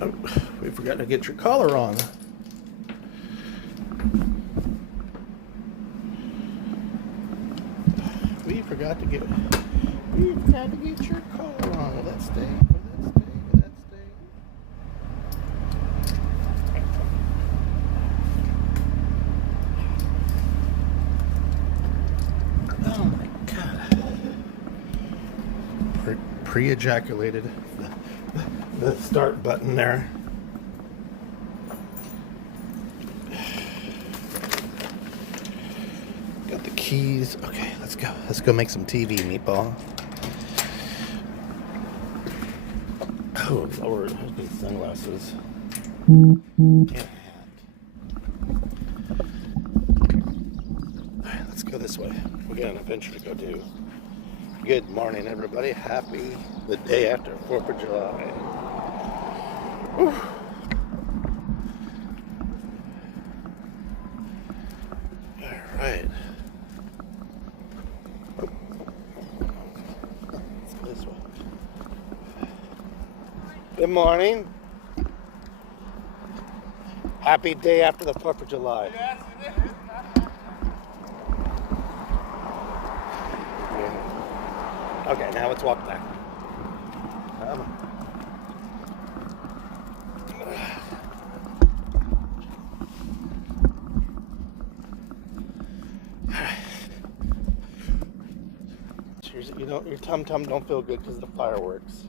Oh, we forgot to get your collar on. We forgot to get your collar on. Will that stay? Will that stay? Will that stay? Oh my god. Pre-ejaculated the start button there. Got the keys. Okay, let's go. Let's go make some TV, meatball. Oh, Lord, I need sunglasses. And a hat. Alright, let's go this way. We got an adventure to go do. Good morning, everybody. Happy the day after 4th of July. Whew. Alright. Let's go this way. Good morning. Happy day after the 4th of July. Yes, it is. Okay, now let's walk back. Your tum-tum don't feel good because of the fireworks.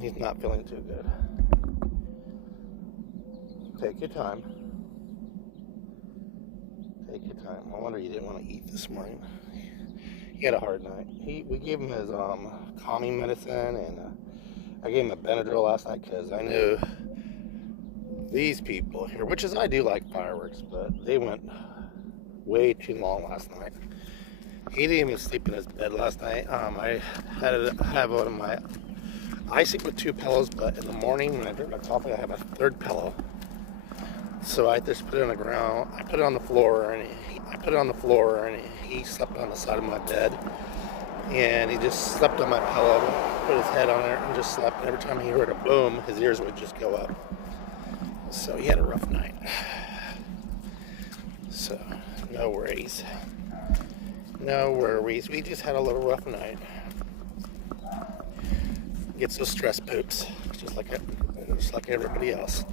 He's not feeling too good. Take your time. Take your time. I wonder you didn't want to eat this morning. He had a hard night. We gave him his calming medicine, and I gave him a Benadryl last night because I knew these people here, which is I do like fireworks, but they went way too long last night. He didn't even sleep in his bed last night. I have one of my. I sleep with 2 pillows, but in the morning when I drink my coffee, I have a 3rd pillow. So I just put it on the ground. I put it on the floor, and he slept on the side of my bed. And he just slept on my pillow, put his head on it, and just slept. And every time he heard a boom, his ears would just go up. So he had a rough night. So no worries. No worries. We just had a little rough night. Gets those stress poops, just like everybody else.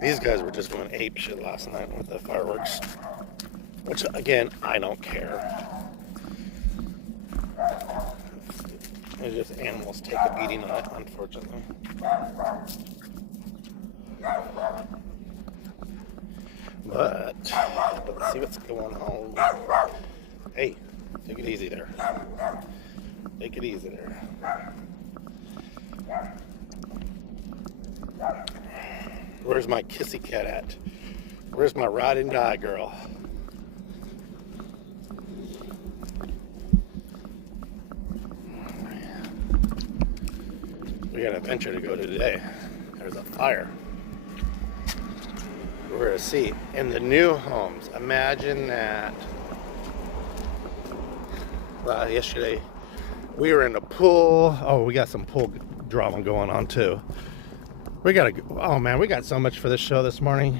These guys were just going ape shit last night with the fireworks, which again I don't care. It's just animals take a beating on it, unfortunately. But let's see what's going on. Hey, take it easy there. Take it easy there. Where's my kissy cat at? Where's my ride and die girl? We got an adventure to go to today. There's a fire. We're gonna see in the new homes. Imagine that. Yesterday we were in the pool. Oh, we got some pool drama going on too. We got so much for this show this morning.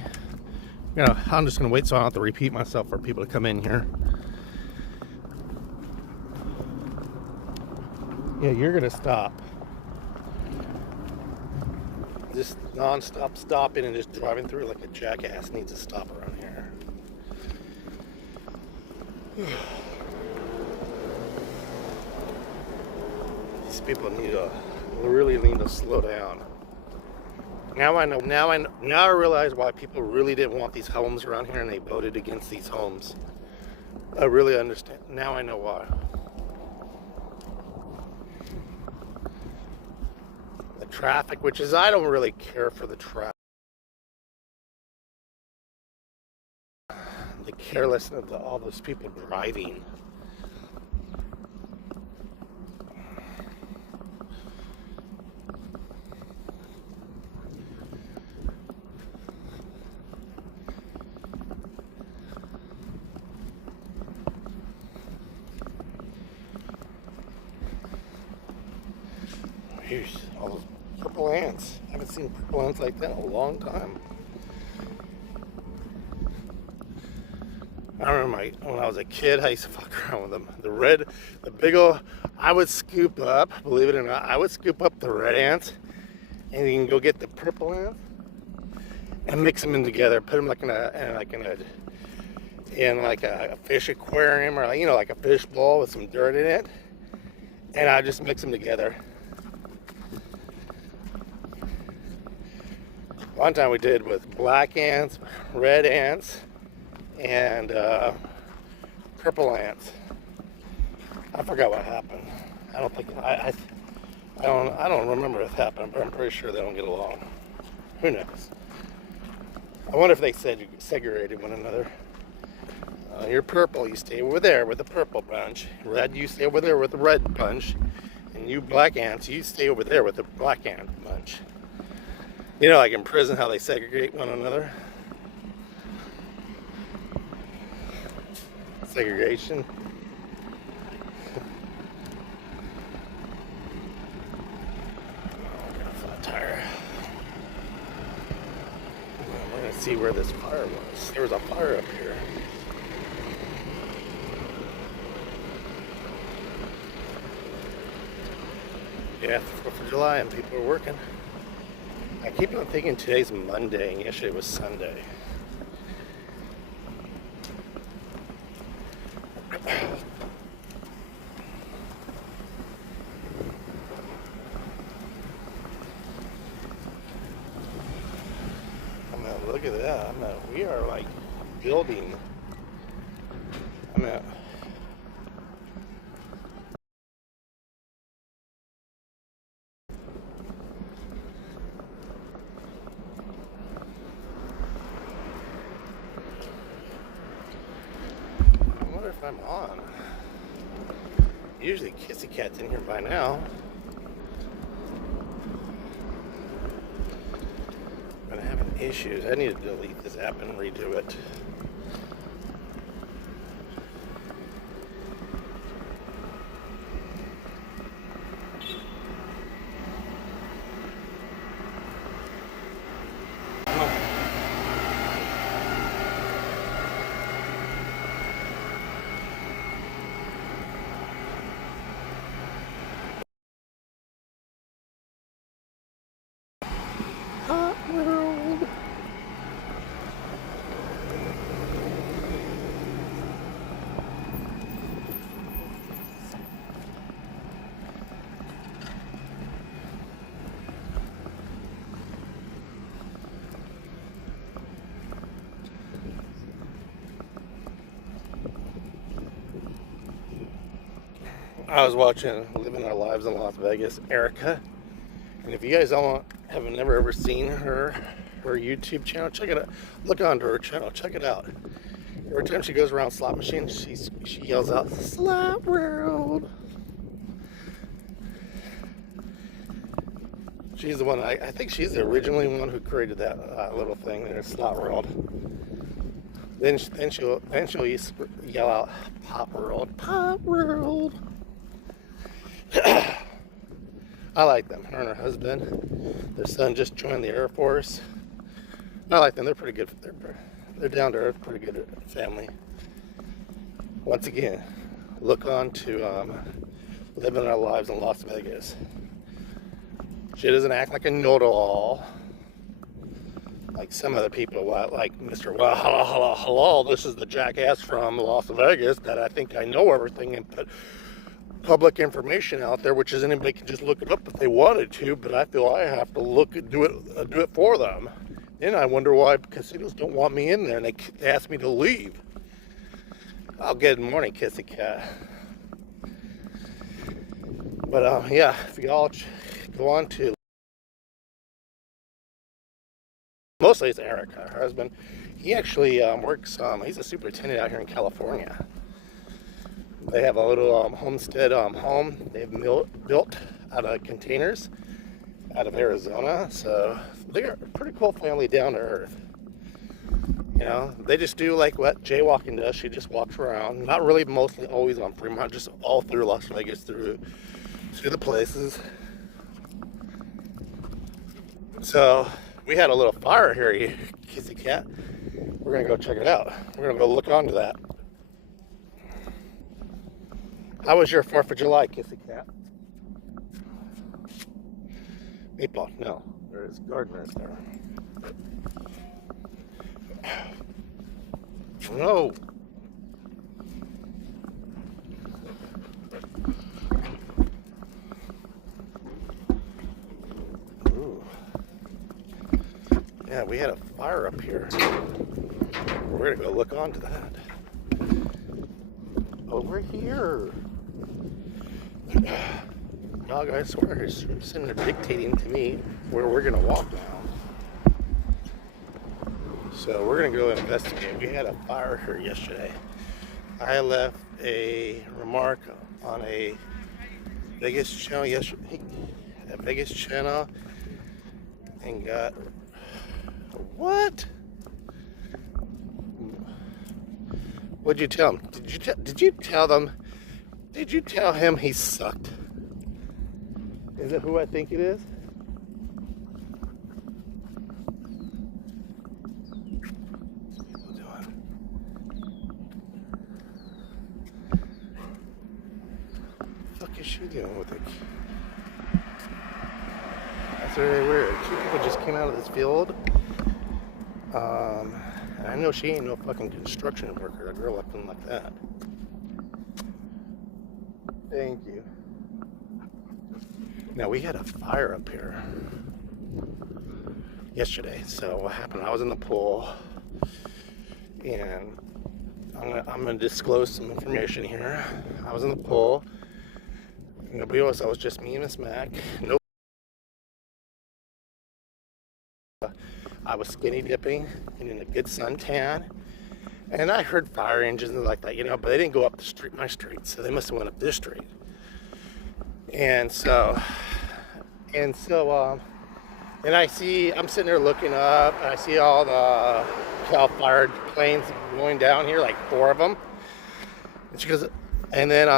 I'm just gonna wait so I don't have to repeat myself for people to come in here. Yeah, you're gonna stop. Just non-stop stopping and just driving through like a jackass needs to stop around here. These people really need to slow down. Now I realize why people really didn't want these homes around here and they voted against these homes. I really understand. Now I know why. The traffic, which is, I don't really care for the traffic. The carelessness of all those people driving. Jeez, all those purple ants. I haven't seen purple ants like that in a long time. I remember when I was a kid, I used to fuck around with them. The big old, I would scoop up, believe it or not, I would scoop up the red ants, and you can go get the purple ants and mix them in together, put them in like a fish aquarium, or like a fish bowl with some dirt in it, and I just mix them together. One time we did with black ants, red ants, and purple ants. I forgot what happened. I don't think I don't remember what happened, but I'm pretty sure they don't get along. Who knows? I wonder if they segregated one another. You're purple, you stay over there with the purple bunch. Red, you stay over there with the red bunch. And you black ants, you stay over there with the black ant bunch. Like in prison, how they segregate one another. Segregation. I'm gonna flat tire. We're gonna see where this fire was. There was a fire up here. Yeah, 4th of July and people are working. I keep on thinking today's Monday and yesterday was Sunday. Look at that. We are like building. I wonder if I'm on. Usually Kissy Cat's in here by now. But I'm having issues. I need to delete this app and redo it. Hot world. I was watching Living Our Lives in Las Vegas, Erica. And if you guys have never ever seen her YouTube channel, check it out. Look onto her channel, check it out. Every time she goes around slot machines, she yells out, "Slot World." She's the one, I think she's the originally one who created that little thing there, Slot World. Then she'll yell out, "Pop World, Pop World." I like them. Her and her husband. Their son just joined the Air Force. I like them. They're pretty good. They're down to earth, pretty good family. Once again, look on to Living Our Lives in Las Vegas. She doesn't act like a know-it-all like some other people, like Mr. Well, hello, this is the jackass from Las Vegas that I think I know everything and put public information out there, which is anybody can just look it up if they wanted to, but I feel I have to do it for them. Then I wonder why casinos don't want me in there and they ask me to leave. Oh, good morning, Kissy Cat. But yeah, if y'all go on to, mostly it's Erica, her husband. He actually works, he's a superintendent out here in California. They have a little homestead home they've built out of containers out of Arizona. So they're a pretty cool family, down to earth. They just do like what jaywalking does. She just walks around, not really mostly always on Fremont, just all through Las Vegas, through the places. So we had a little fire here, you kissy cat. We're gonna go check it out. We're gonna go look onto that. How was your 4th of July, kissy cat? Meatball, no. There's gardeners there. No. Ooh. Yeah, we had a fire up here. We're gonna go look onto that. Over here. Dog, I swear, he's sitting there dictating to me where we're gonna walk now. So we're gonna go investigate. We had a fire here yesterday. I left a remark on a Vegas channel yesterday. A Vegas channel, and got what? What'd you tell him? Did you tell them? Did you tell him he sucked? Is it who I think it is? What is she doing with it? That's really weird. 2 people just came out of this field. And I know she ain't no fucking construction worker, a girl looking like that. Thank you. Now, we had a fire up here yesterday. So what happened, I was in the pool, and I'm gonna disclose some information here. I was in the pool. Nobody else. I was just me and Miss Mac. Nope. I was skinny dipping and in a good suntan, and I heard fire engines and like that, but they didn't go up the street, my street, so they must have went up this street. And I see, I'm sitting there looking up, and I see all the Cal fired planes going down here, like 4 of them. And she goes, and then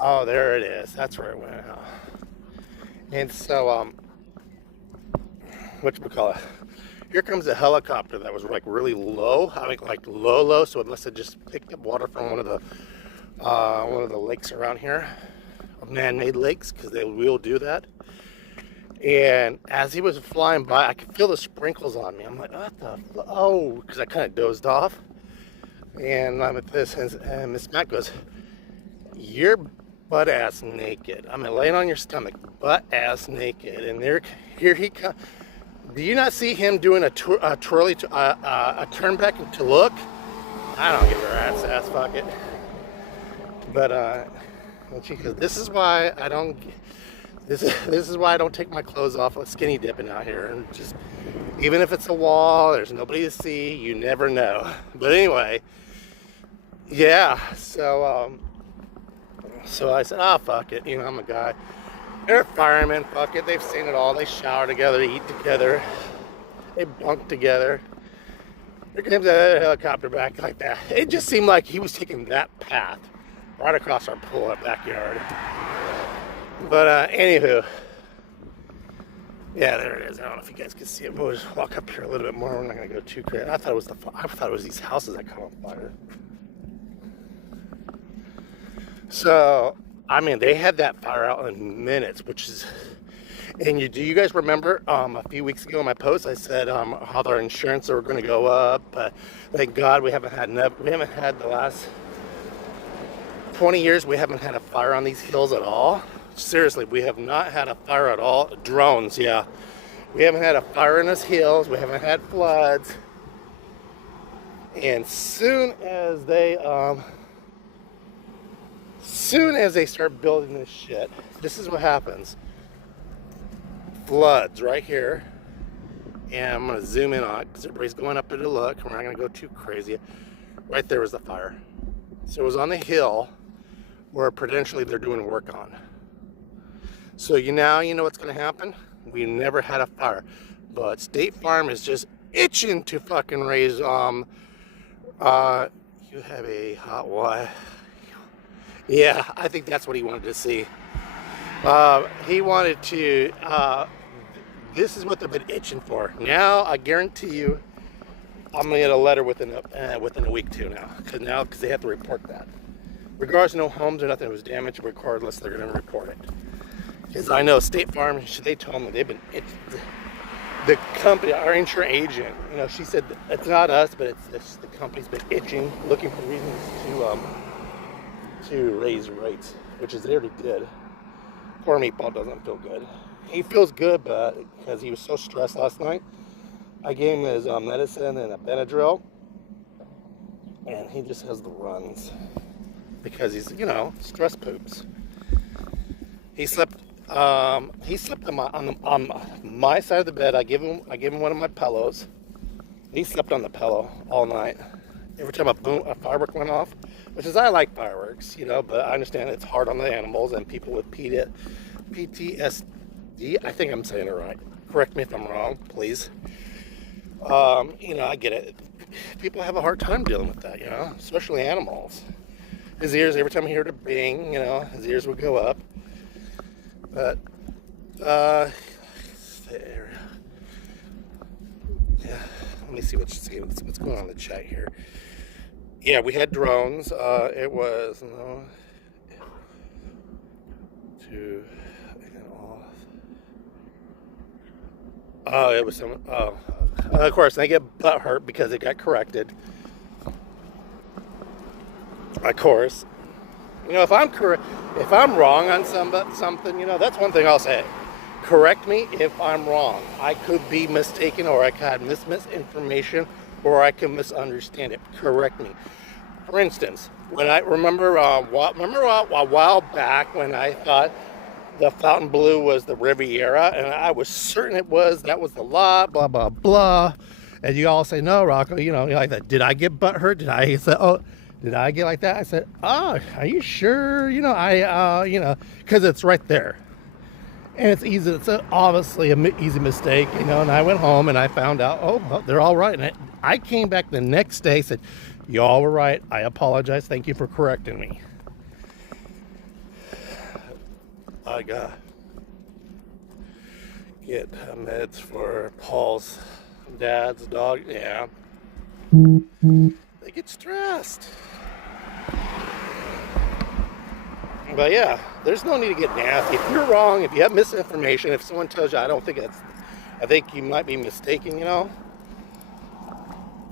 oh, there it is. That's where it went out. And so whatchamacallit, here comes a helicopter that was like really low. I mean, like low, so it must have just picked up water from one of the lakes around here, man-made lakes, because they will do that. And as he was flying by, I could feel the sprinkles on me. I'm like, what the oh, because I kind of dozed off. And I'm at this, and Miss Mac goes, "You're butt ass naked. I mean, laying on your stomach, butt ass naked." And here he comes. Do you not see him doing a twirly, a turn back to look? I don't give a rat's ass, fuck it. But and she goes, "This is why I don't. This is why I don't take my clothes off with skinny dipping out here. And just, even if it's a wall, there's nobody to see. You never know." But anyway, yeah. So I said, "Ah, fuck it. I'm a guy. They're firemen. Fuck it. They've seen it all. They shower together, they eat together, they bunk together." Here comes that helicopter back like that. It just seemed like he was taking that path right across our pool, our backyard. But anywho, yeah, there it is. I don't know if you guys can see it, but we'll just walk up here a little bit more. We're not gonna go too crazy. I thought it was these houses that caught on fire. So, I mean, they had that fire out in minutes, which is, and do you guys remember a few weeks ago in my post I said how their insurance are going to go up? But thank God we haven't had the last 20 years. We haven't had a fire on these hills at all. Seriously, we have not had a fire at all. Drones, yeah. We haven't had a fire in these hills. We haven't had floods. And soon as they start building this shit, this is what happens. Floods right here. And I'm going to zoom in on it because everybody's going up there to look. We're not going to go too crazy. Right there was the fire. So it was on the hill where potentially they're doing work on. So you know what's going to happen? We never had a fire. But State Farm is just itching to fucking raise, you have a hot wife. Yeah, I think that's what he wanted to see. He wanted to This is what they've been itching for. Now, I guarantee you, I'm gonna get a letter within a week too now. Because they have to report that. Regardless, no homes or nothing was damaged. Regardless, they're gonna report it. Because I know State Farm, they told me they've been the company, our insurance agent. You know, she said it's not us, but it's the company's been itching, looking for reasons to raise rates, which is they already did. Poor Meatball doesn't feel good. He feels good, but because he was so stressed last night, I gave him his medicine and a Benadryl, and he just has the runs because he's, you know, stress poops. He slept on my side of the bed. I give him one of my pillows. He slept on the pillow all night. Every time a firework went off, which is, I like fireworks, you know, but I understand it's hard on the animals and people with PTSD. I think I'm saying it right. Correct me if I'm wrong, please. You know, I get it. People have a hard time dealing with that, you know, especially animals. His ears, every time he heard a bing, you know, his ears would go up. But, there. Yeah, let me see what's going on in the chat here. Yeah, we had drones. It was, it was some, of course, they get butt hurt because it got corrected. Of course. You know, if I'm wrong on something, you know, that's one thing I'll say. Correct me if I'm wrong. I could be mistaken, or I could have misinformation, or I can misunderstand it. Correct me. For instance, when I remember a while back when I thought the Fountain Blue was the Riviera, and I was certain that was the lot, blah, blah, blah. And you all say, no, Rocco, you know, like that. Did I get butthurt? Did I say, oh, did I get like that? I said, oh, are you sure? You know, you know, because it's right there. And it's easy. It's obviously an easy mistake, you know. And I went home and I found out, oh, well, they're all right. And I came back the next day, said, you all were right. I apologize. Thank you for correcting me. I got get meds for Paul's dad's dog. Yeah, they get stressed. But yeah, there's no need to get nasty. If you're wrong, if you have misinformation, if someone tells you, I think you might be mistaken, you know.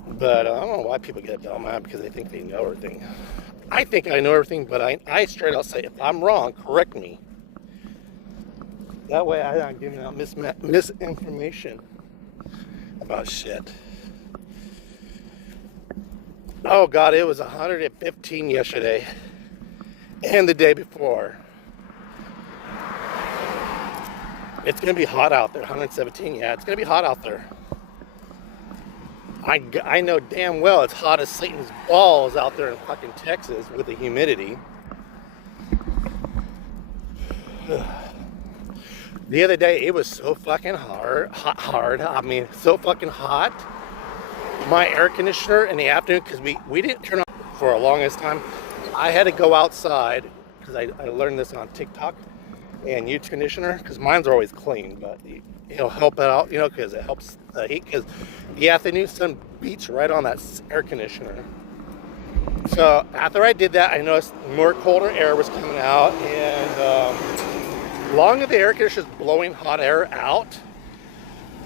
But I don't know why people get mad because they think they know everything. I think I know everything, but I straight out say, if I'm wrong, correct me. That way I'm not giving out misinformation about shit. Oh God, it was 115 yesterday and the day before. It's gonna be hot out there. 117, yeah, it's gonna be hot out there. I know damn well it's hot as Satan's balls out there in fucking Texas with the humidity. The other day, it was so fucking hard. I mean, so fucking hot. My air conditioner in the afternoon, because we didn't turn on for the longest time. I had to go outside, because I learned this on TikTok, and use conditioner, because mine's are always clean, but it'll help it out, you know, because it helps the heat, because the afternoon sun beats right on that air conditioner. So after I did that, I noticed more colder air was coming out, and long as the air conditioner is blowing hot air out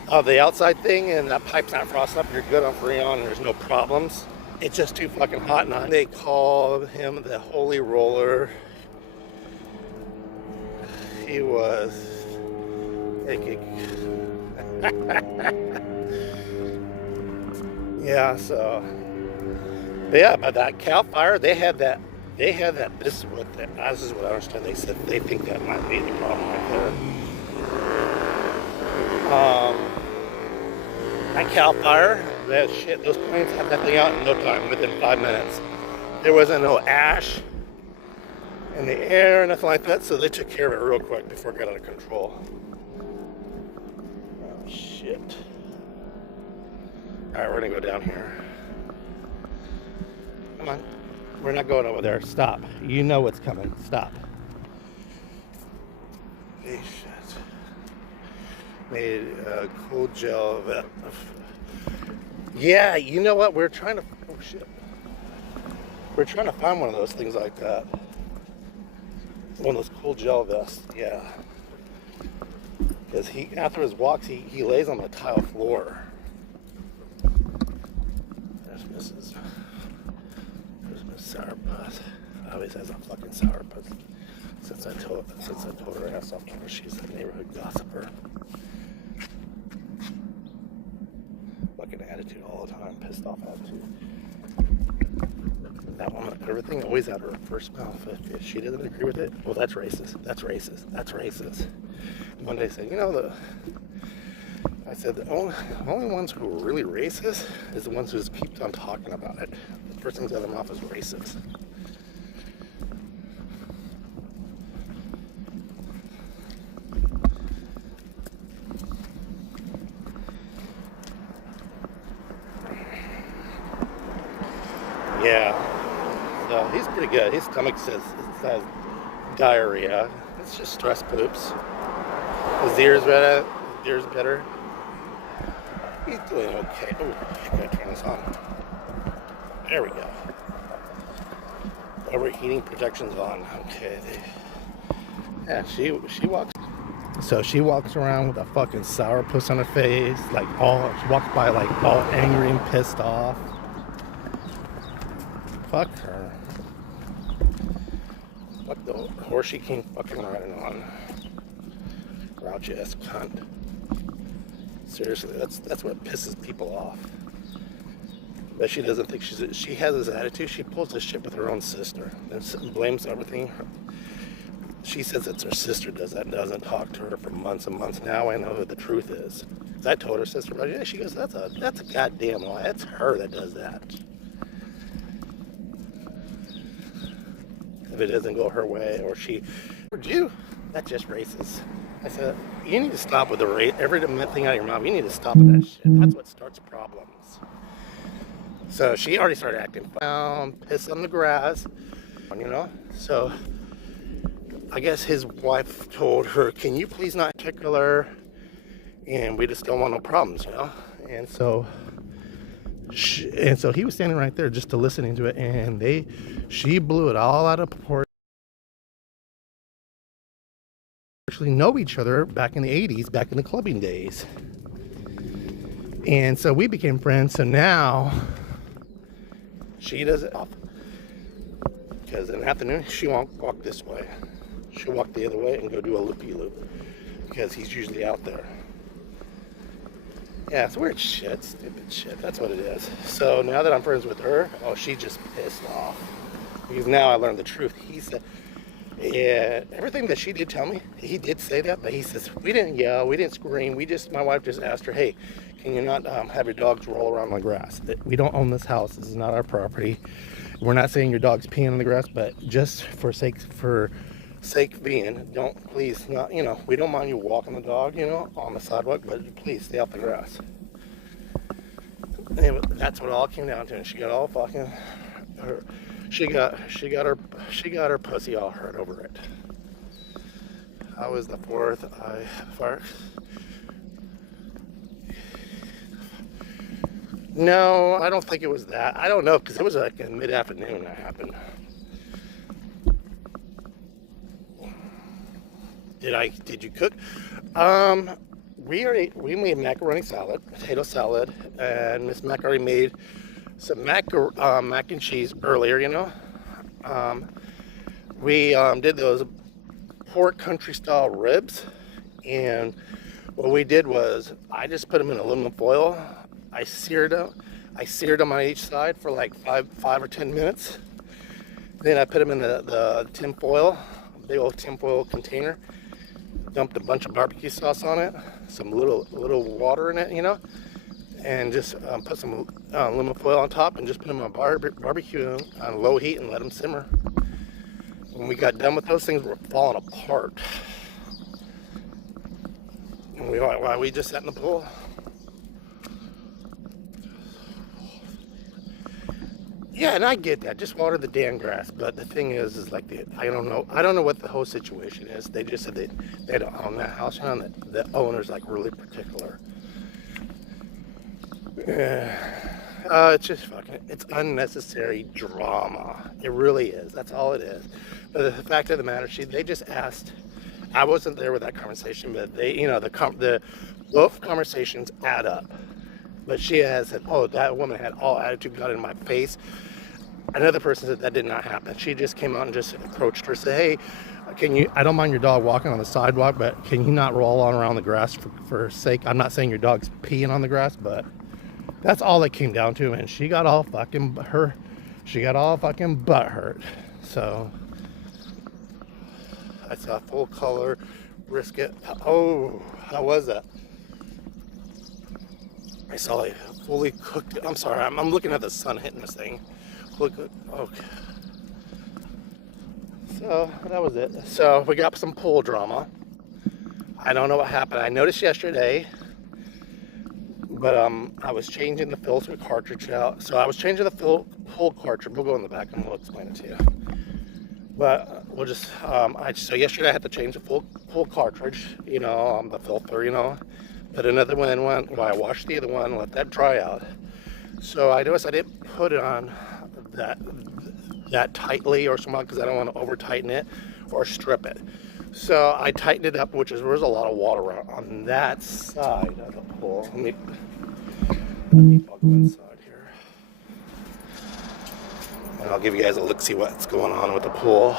of the outside thing and that pipe's not frosting up, you're good on Freon and there's no problems. It's just too fucking hot. And they called him the Holy Roller. He was yeah, so yeah, but that Cal Fire, they had that. This is what I understand. They said they think that might be the problem right there. That Cal Fire, that shit, those planes had that thing out in no time, within 5 minutes. There wasn't no ash in the air or nothing like that, so they took care of it real quick before it got out of control. Oh shit. Alright, we're gonna go down here. Come on. We're not going over there. Stop. You know what's coming. Stop. Hey, shit. Made cold gel. Yeah, you know what? We're trying to. Oh shit. We're trying to find one of those things like that. One of those cold gel vests. Yeah. Because after his walks, he lays on the tile floor. There's Mrs. There's Miss Sourpuss. Always has a fucking sourpuss. Since I told her ass off to her, she's a neighborhood gossiper. Fucking attitude all the time, pissed off attitude. That woman, everything always out of her first mouth. If she doesn't agree with it, well, that's racist. That's racist. That's racist. One day I said, I said the only ones who are really racist is the ones who just keep on talking about it. The first things out of their mouth is racist. Yeah, so he's pretty good. His stomach says diarrhea. It's just stress poops. His ears better. He's doing okay. Oh, I gotta turn this on. There we go. Overheating protection's on. Okay. Yeah, she walks. So she walks around with a fucking sourpuss on her face, she walks by all angry and pissed off. Fuck her. Fuck the horse she came fucking riding on. Grouchy ass cunt. Seriously, that's what pisses people off. But she doesn't think she has this attitude. She pulls this shit with her own sister and blames everything. She says it's her sister doesn't talk to her for months and months. Now I know who the truth is. I told her sister, yeah, she goes, that's a goddamn lie. That's her that does that. If it doesn't go her way, or you, that's just racist. I said, you need to stop with every thing out of your mouth. You need to stop with that shit. That's what starts problems. So she already started acting down, piss on the grass, So I guess his wife told her, can you please not tickle her? And we just don't want no problems, And so he was standing right there just to listening to it, and she blew it all out of proportion. Actually know each other back in the 80s, back in the clubbing days. And so we became friends. So now she does it off. Because in the afternoon, she won't walk this way. She'll walk the other way and go do a loopy-loop. Because he's usually out there. Yeah, it's weird shit, stupid shit. That's what it is. So now that I'm friends with her, she's just pissed off. Because now I learned the truth. He said, yeah, everything that she did tell me, he did say that, but he says, we didn't yell, we didn't scream, my wife just asked her, hey, can you not have your dogs roll around the grass? We don't own this house, this is not our property. We're not saying your dog's peeing on the grass, but just for sake being, don't please not, we don't mind you walking the dog, on the sidewalk, but please stay off the grass. And that's what it all came down to, and she got all fucking she got her pussy all hurt over it. I was the fourth. No, I don't think it was that. I don't know, because it was like in mid-afternoon that happened. Did you cook? We made macaroni salad, potato salad, and Miss Mac already made some mac and cheese earlier, we did those pork country style ribs, and what we did was I just put them in aluminum foil. I seared them on each side for like 5 or 10 minutes. Then I put them in the tin foil, big old tin foil container. Dumped a bunch of barbecue sauce on it, some little water in it, and just put some aluminum foil on top and just put them on barbecue on low heat and let them simmer. When we got done with those things, were falling apart. And we just sat in the pool. Yeah, and I get that. Just water the damn grass. But the thing is like I don't know what the whole situation is. They just said they don't own that house now, and the owner's like really particular. It's just it's unnecessary drama. It really is. That's all it is. But the fact of the matter, they just asked. I wasn't there with that conversation, but they, the both conversations add up. But she has said, oh, that woman had all attitude, got in my face. Another person said that did not happen. She just came out and just approached her, said, hey, I don't mind your dog walking on the sidewalk, but can you not roll on around the grass for sake? I'm not saying your dog's peeing on the grass, but that's all it came down to. And she got all fucking butt hurt. So I saw full color brisket. Oh, how was that? I saw like fully cooked. I'm sorry, I'm looking at the sun hitting this thing. Look, okay. So that was it. So we got some pool drama. I don't know what happened. I noticed yesterday, but I was changing the filter cartridge out. So I was changing the full cartridge. We'll go in the back and we'll explain it to you. But we'll just so yesterday I had to change the full cartridge. The filter. But another one well, I washed the other one, let that dry out. So I noticed I didn't put it on that tightly or something, because I don't want to over tighten it or strip it. So I tightened it up, there's a lot of water on that side of the pool. Let me go inside here, and I'll give you guys a look, see what's going on with the pool.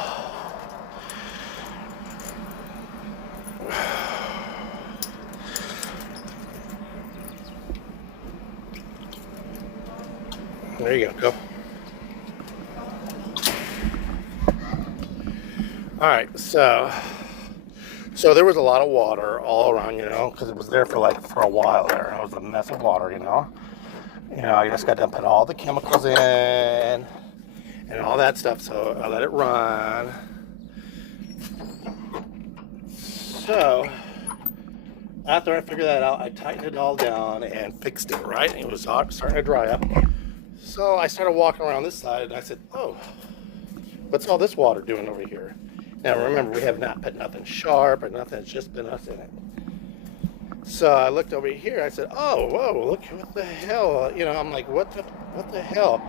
There you go. All right, so there was a lot of water all around, because it was there for a while there. It was a mess of water, I just got to put all the chemicals in and all that stuff, so I let it run. So after I figured that out, I tightened it all down and fixed it, right? It was starting to dry up. So I started walking around this side, and I said, oh, what's all this water doing over here? Now remember, we have not put nothing sharp or nothing, it's just been us in it. So I looked over here, I said, oh, whoa, look, what the hell? I'm like, what the hell?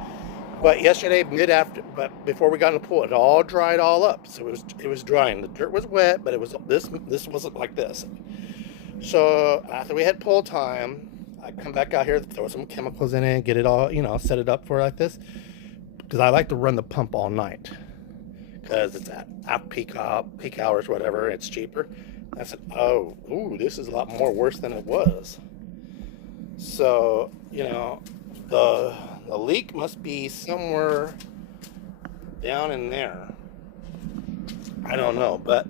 But yesterday, but before we got in the pool, it all dried all up. So it was drying. The dirt was wet, but this wasn't like this. So after we had pool time, I come back out here, throw some chemicals in it, get it all, set it up for like this. Because I like to run the pump all night. Because it's at peak hours, whatever, it's cheaper. I said, this is a lot more worse than it was. So, the leak must be somewhere down in there. I don't know, but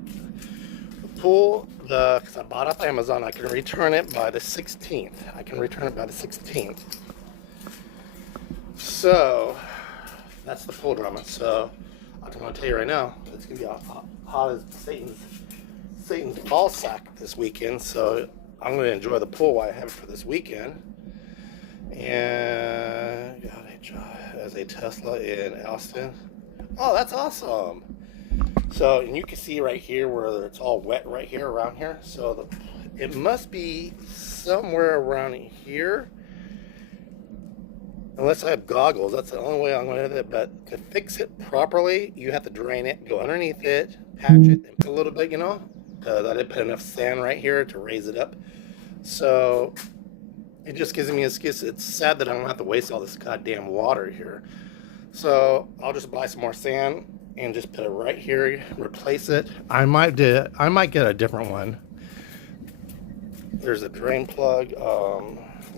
the pool, because I bought off Amazon, I can return it by the 16th. So, that's the pool drama. So, I'm going to tell you right now, it's going to be hot as Satan's ball sack this weekend. So, I'm going to enjoy the pool while I have it for this weekend. And got a job as a Tesla in Austin. Oh, that's awesome. So, and you can see right here where it's all wet right here, around here. So, it must be somewhere around here. Unless I have goggles, that's the only way I'm going to do it. But to fix it properly, you have to drain it, go underneath it, patch it, and put a little bit, because I didn't put enough sand right here to raise it up. So it just gives me an excuse. It's sad that I don't have to waste all this goddamn water here. So I'll just buy some more sand and just put it right here, replace it. I might get a different one. There's a drain plug.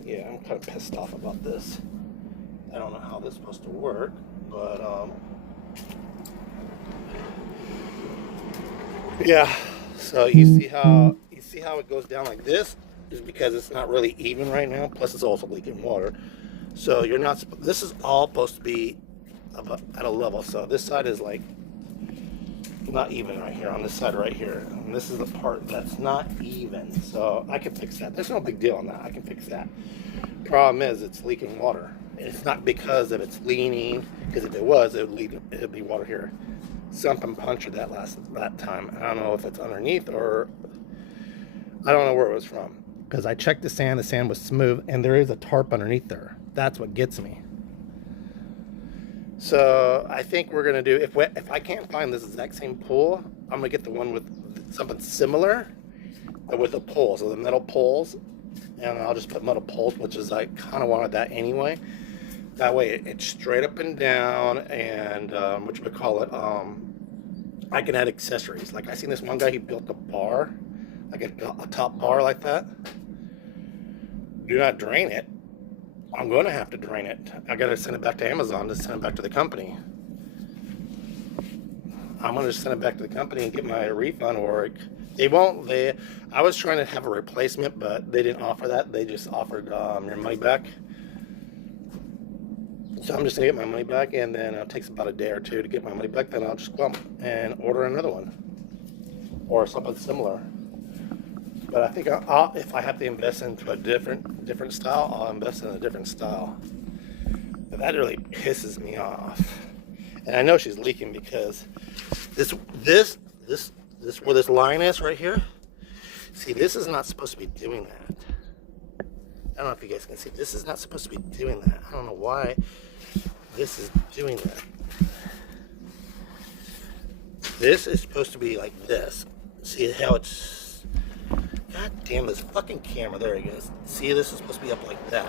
Yeah, I'm kind of pissed off about this. I don't know how this is supposed to work, but yeah. So you see how it goes down like this is because it's not really even right now. Plus, it's also leaking water. So you're not. This is all supposed to be at a level. So this side is like not even right here. On this side right here, and this is the part that's not even. So I can fix that. There's no big deal on that. I can fix that. Problem is, it's leaking water. It's not because of it's leaning, because if it was, it'd be water here. Something punctured that time. I don't know if it's underneath or I don't know where it was from. Because I checked the sand was smooth, and there is a tarp underneath there. That's what gets me. So I think we're gonna do, if I can't find this exact same pool, I'm gonna get the one with something similar, but with the poles, so the metal poles, and I'll just put metal poles, which is I kind of wanted that anyway. That way it's straight up and down, and what you would call it, I can add accessories. Like I seen this one guy, he built a bar, like a top bar like that. Do not drain it. I'm going to have to drain it. I got to send it back to Amazon to send it back to the company. I'm going to send it back to the company and get my refund, or they won't. I was trying to have a replacement, but they didn't offer that. They just offered your money back. So I'm just going to get my money back, and then it takes about a day or two to get my money back. Then I'll just go and order another one or something similar. But I think if I have to invest into a different style, I'll invest in a different style. But that really pisses me off. And I know she's leaking because this where this line is right here. See, this is not supposed to be doing that. I don't know if you guys can see. This is not supposed to be doing that. I don't know why this is doing that. This is supposed to be like this. See how it's... God damn this fucking camera. There it goes. See, this is supposed to be up like that.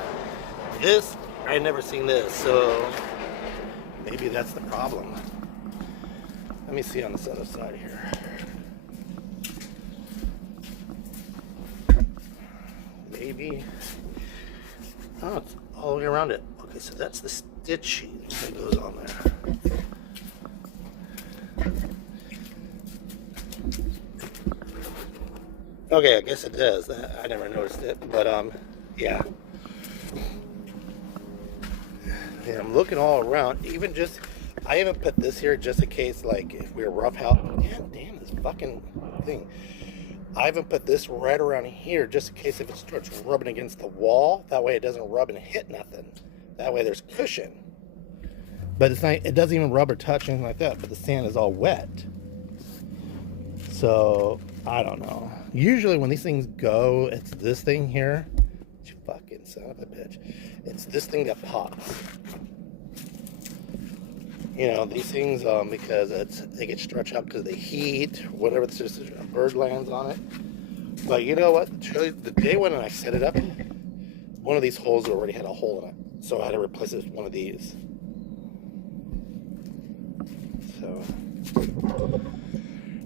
This, I've never seen this, so maybe that's the problem. Let me see on this other side here. Maybe. Oh, it's all the way around it. Okay, so that's the stitching that goes on there. Okay, I guess it does. I never noticed it, but yeah. And I'm looking all around. Even just, I even put this here just in case, like, if we were rough out. God damn this fucking thing. I even put this right around here just in case if it starts rubbing against the wall. That way it doesn't rub and hit nothing. That way there's cushion. But it's not. It doesn't even rub or touch anything like that. But the sand is all wet. So I don't know. Usually when these things go, it's this thing here. You fucking son of a bitch. It's this thing that pops. You know, these things, because they get stretched out because of the heat, whatever, it's just a bird lands on it. But you know what? The day when I set it up, one of these holes already had a hole in it. So I had to replace it with one of these.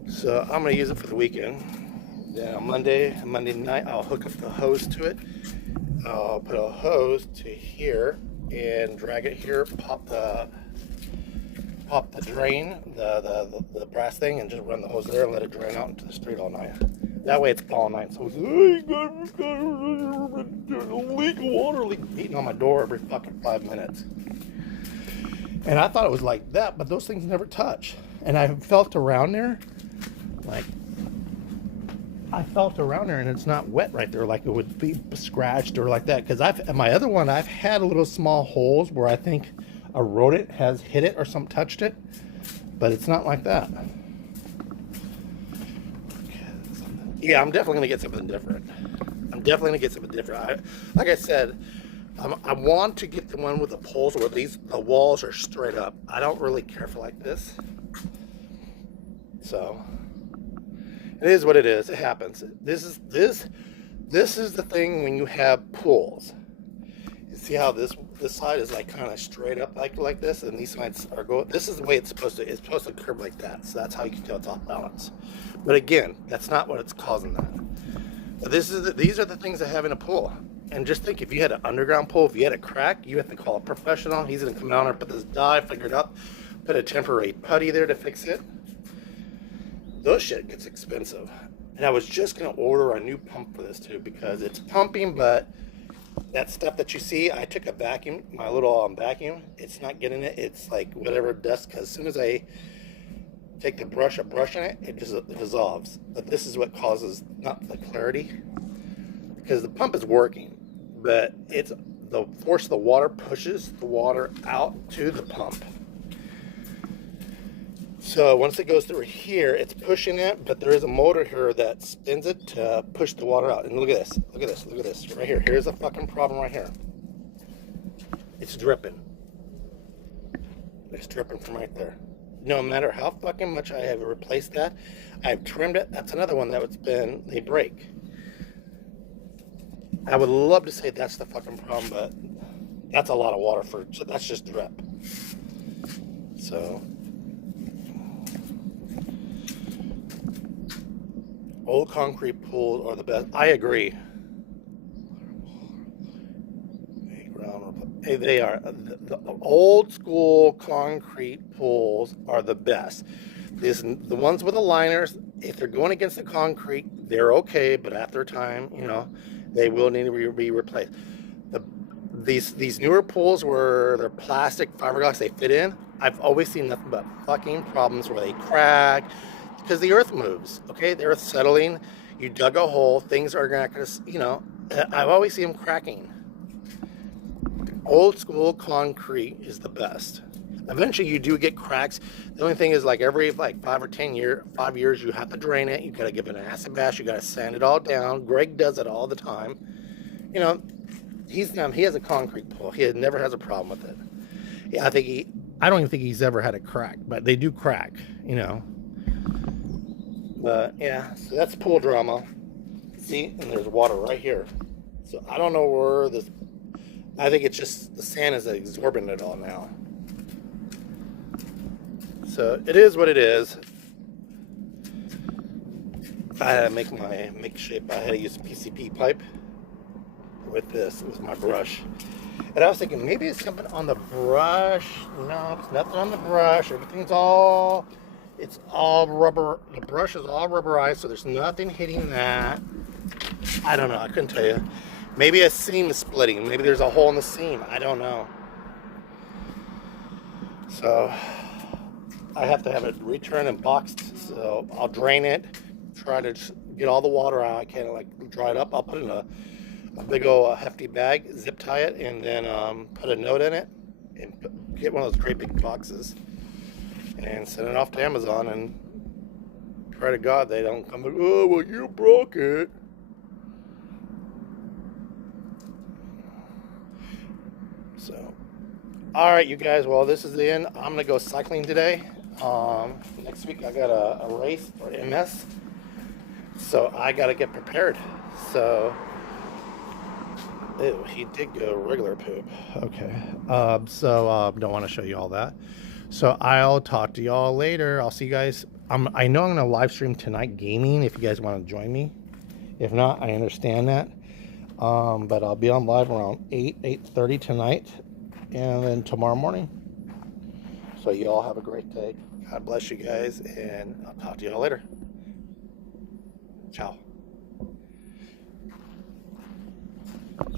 So I'm going to use it for the weekend. Then Monday night, I'll hook up the hose to it. I'll put a hose to here and drag it here, pop the drain, the brass thing, and just run the hose there and let it drain out into the street all night. That way it's all night. So it's leak beating on my door every fucking 5 minutes. And I thought it was like that, but those things never touch. And I felt around there, like, I felt around there and it's not wet right there like it would be scratched or like that. Because my other one, I've had little small holes where I think a rodent has hit it or something touched it, but it's not like that. Yeah, I'm definitely gonna get something different. Like I said, I want to get the one with the poles where the walls are straight up. I don't really care for like this. So it is what it is. It happens. This is the thing when you have pools. You see how this side is like kind of straight up like this, and these sides are going. This is the way it's supposed to. It's supposed to curve like that. So that's how you can tell it's off balance. But again, that's not what it's causing that. But these are the things that have in a pool. And just think, if you had an underground pool, if you had a crack, you have to call a professional. He's gonna come down there, put this dye, figure it out, put a temporary putty there to fix it. Those shit gets expensive. And I was just gonna order a new pump for this too, because it's pumping, but that stuff that you see, I took a vacuum, my little vacuum, it's not getting it. It's like whatever dust, because as soon as I take a brush on it, it just dissolves. But this is what causes not the clarity, because the pump is working, but it's the force of the water pushes the water out to the pump. So once it goes through here, it's pushing it, but there is a motor here that spins it to push the water out. And look at this, look at this, look at this, right here. Here's a fucking problem right here. It's dripping. It's dripping from right there. No matter how fucking much I have replaced that, I've trimmed it. That's another one that's been, they break. I would love to say that's the fucking problem, but that's a lot of water for, so that's just drip. So, old concrete pools are the best. I agree. They are. The old school concrete pools are the best. The ones with the liners, if they're going against the concrete, they're okay, but after time, you know, they will need to be replaced. These newer pools where they're plastic, fiberglass, they fit in, I've always seen nothing but fucking problems where they crack because the earth moves, okay? The earth's settling, you dug a hole, things are not going to, you know, I've always seen them cracking. Old school concrete is the best. Eventually you do get cracks. The only thing is, like, every 5 or 10 years, 5 years, you have to drain it. You got to give it an acid bath. You got to sand it all down. Greg does it all the time. You know, he has a concrete pool. He never has a problem with it. Yeah, I don't even think he's ever had a crack, but they do crack, you know. But yeah, so that's pool drama. See, and there's water right here. So I don't know where this. I think it's just the sand is absorbing it all now. So it is what it is. I had to make my shape. I had to use a PCP pipe with my brush. And I was thinking maybe it's something on the brush. No, it's nothing on the brush. It's all rubber. The brush is all rubberized, so there's nothing hitting that. I don't know. I couldn't tell you. Maybe a seam is splitting. Maybe there's a hole in the seam. I don't know. So I have to have it returned and boxed. So I'll drain it, try to get all the water out. I can't dry it up. I'll put it in a big old hefty bag, zip tie it, and then put a note in it and get one of those great big boxes and send it off to Amazon, and pray to God they don't come, oh, well, you broke it. So, all right, you guys, well, this is the end. I'm going to go cycling today. Next week I got a race for MS, so I got to get prepared. So, ew, he did go regular poop. Okay. Don't want to show you all that. So I'll talk to y'all later. I'll see you guys. I know I'm going to live stream tonight gaming if you guys want to join me. If not, I understand that. But I'll be on live around 8:30 tonight, and then tomorrow morning. So you all have a great day. God bless you guys, and I'll talk to y'all later. Ciao.